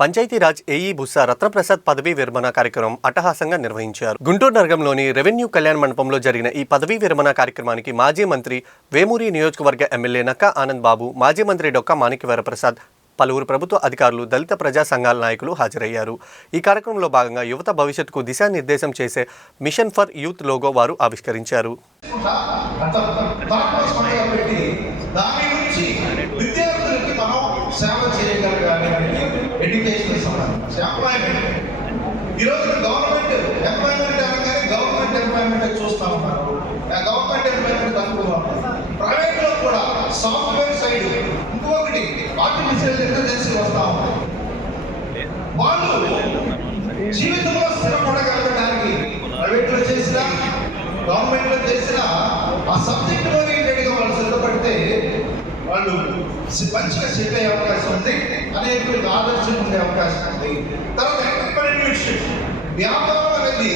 Panchayati Raj AE Bussa Ratnaprasad పదవీ విరమణ కార్యక్రమం అట్టహాసంగా నిర్వహించారు గుంటూరు నగరంలోని రెవెన్యూ కళ్యాణ మండపంలో జరిగిన ఈ పదవీ విరమణ కార్యక్రమానికి మాజీ మంత్రి వేమూరి నియోజకవర్గ ఎమ్మెల్యే నక్కా ఆనంద్ బాబు మాజీ మంత్రి డొక్కా మాణిక్యవరప్రసాద్ పలువురు ప్రభుత్వ అధికారులు దళిత ప్రజా సంఘాల నాయకులు హాజరయ్యారు ఈ కార్యక్రమంలో భాగంగా యువత భవిష్యత్తుకు దిశానిర్దేశం చేసే మిషన్ ఫర్ యూత్ లోగో వారు ఆవిష్కరించారు ఎడ్యుకేషన్ ఎంప్లాయ్మెంట్ ఈరోజు గవర్నమెంట్ ఎంప్లాయ్మెంట్ అనగానే గవర్నమెంట్ ఎంప్లాయ్మెంట్ చూస్తా ఉన్నారు. ఆ గవర్నమెంట్ ఎంప్లాయ్మెంట్ తక్కువ. ప్రైవేట్లో కూడా సాఫ్ట్వేర్ సైడ్ ఇంకొకటి ఆర్టిఫిషియల్ ఇంటెలిజెన్స్ వస్తా ఉంది. వాళ్ళు జీవితంలో స్థిరపడగలగడానికి ప్రైవేట్లో చేసినా గవర్నమెంట్లో చేసినా ఆ సబ్జెక్ట్ ఓరియంటెడ్గా వాళ్ళు సిద్ధపడితే వాళ్ళు మంచిగా సెట్ అయ్యే అవకాశం ఉంది. అనేక ఆదర్శం ఉండే అవకాశం ఉంది. తర్వాత ఎంటర్ప్రెన్యూర్షిప్ వ్యాపారం అనేది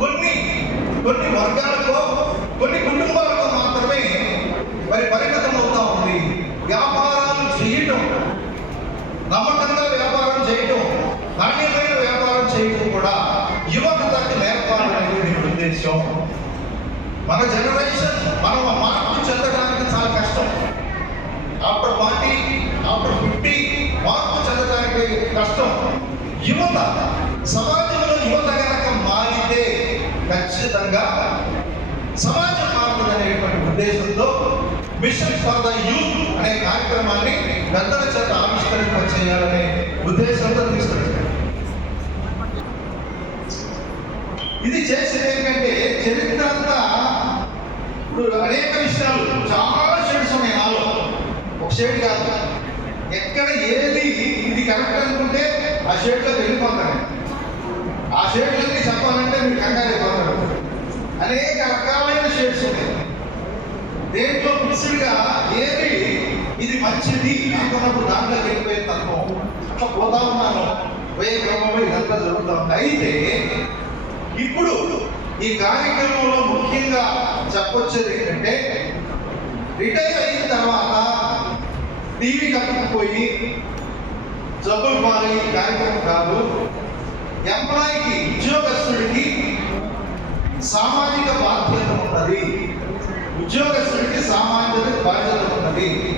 కొన్ని కొన్ని వర్గాలకో కొన్ని కుటుంబాలకో మాత్రమే మరి పరిమితం అవుతా ఉంది. వ్యాపారాలు చేయటం నమ్మకంగా వ్యాపారం చేయటం నాణ్యమైన వ్యాపారం చేయటం కూడా యువతకి నేర్పాలనేది అనేది ఉద్దేశం మన జనరేషన్ మనం మార్పు చెందడానికి చాలా కష్టం. యువత సమాజంలో యువత కనుక మారితే ఖచ్చితంగా సమాజం మారుతుందనేటువంటి ఉద్దేశంతో మిషన్ ఫర్ ద యూత్ అనే కార్యక్రమాన్ని పెద్దల చేత ఆవిష్కరింప చేయాలనే ఉద్దేశంతో తీసుకొచ్చారు. ఇది చేసేది ఏంటంటే చరిత్ర అంతా ఇప్పుడు అనేక విషయాలు చాలా షేడ్స్ ఉన్నాయి నాలో. ఒక షేడ్ కాదు. ఎక్కడ ఏది ఇది కరెక్ట్ అనుకుంటే ఆ షేడ్లో వెళ్ళిపోతాను ఆ షేడ్లన్నీ చెప్పాలంటే మీరు కంగారు అయిపోతారు. అనేక రకాలైన షేడ్స్ ఉన్నాయి. దేంట్లో మిక్స్డ్గా ఏది ఇది మంచిది అనుకున్నప్పుడు దాంట్లోకి వెళ్ళిపోయే తత్వం అట్లా పోతా ఉన్నాను. పోయే క్రమంలో ఇదంతా జరుగుతూ ఉంది అయితే ఇప్పుడు ఈ కార్యక్రమంలో ముఖ్యంగా చెప్పొచ్చేది ఏంటంటే రిటైర్ అయిన తర్వాత టీవీ కట్టుకుపోయి జబ్బులు పాలై కార్యక్రమం కాదు. ఎంప్లాయీకి ఉద్యోగస్తుడికి సామాజిక బాధ్యత ఉన్నది. ఉద్యోగస్తుడికి సామాజిక బాధ్యత ఉన్నది.